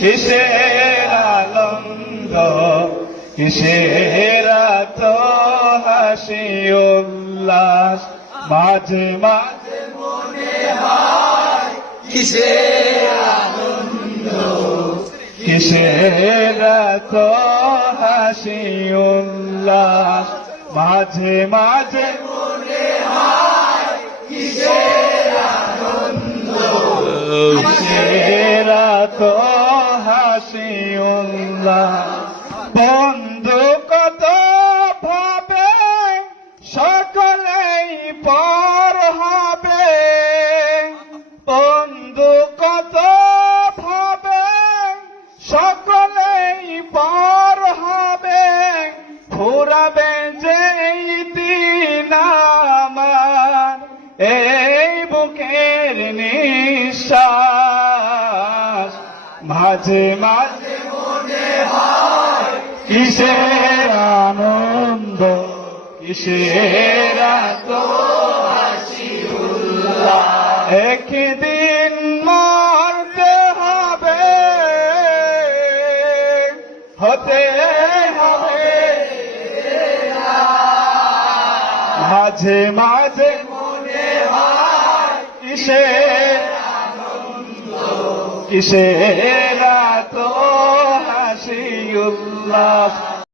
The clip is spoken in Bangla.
কিসের আনন্দ, কিসের তো হাসি উল্লাস, মাঝে মাঝে মনে হয় কিসের আনন্দ, কিসের তো হাসি উল্লাস, মাঝে মাঝে মনে হয় কিসের আনন্দ, কিসের তো হাসি উল্লাস। বন্ধু কত ভাবে সকলেই পর হবে, বন্ধু কত ভাবে সকলেই পর হবে, ফুরাবে যেই দিন আমার এই বুকের নিঃশ্বাস, মাঝে মাঝে মনে হয় কিসের আনন্দ, কিসের তো হাসি উল্লাস। একদিন মরতে হবে, হতে হবে, মাঝে মাঝে মনে হয় কিসের আনন্দ, কিসের তো হাসি উল্লাস।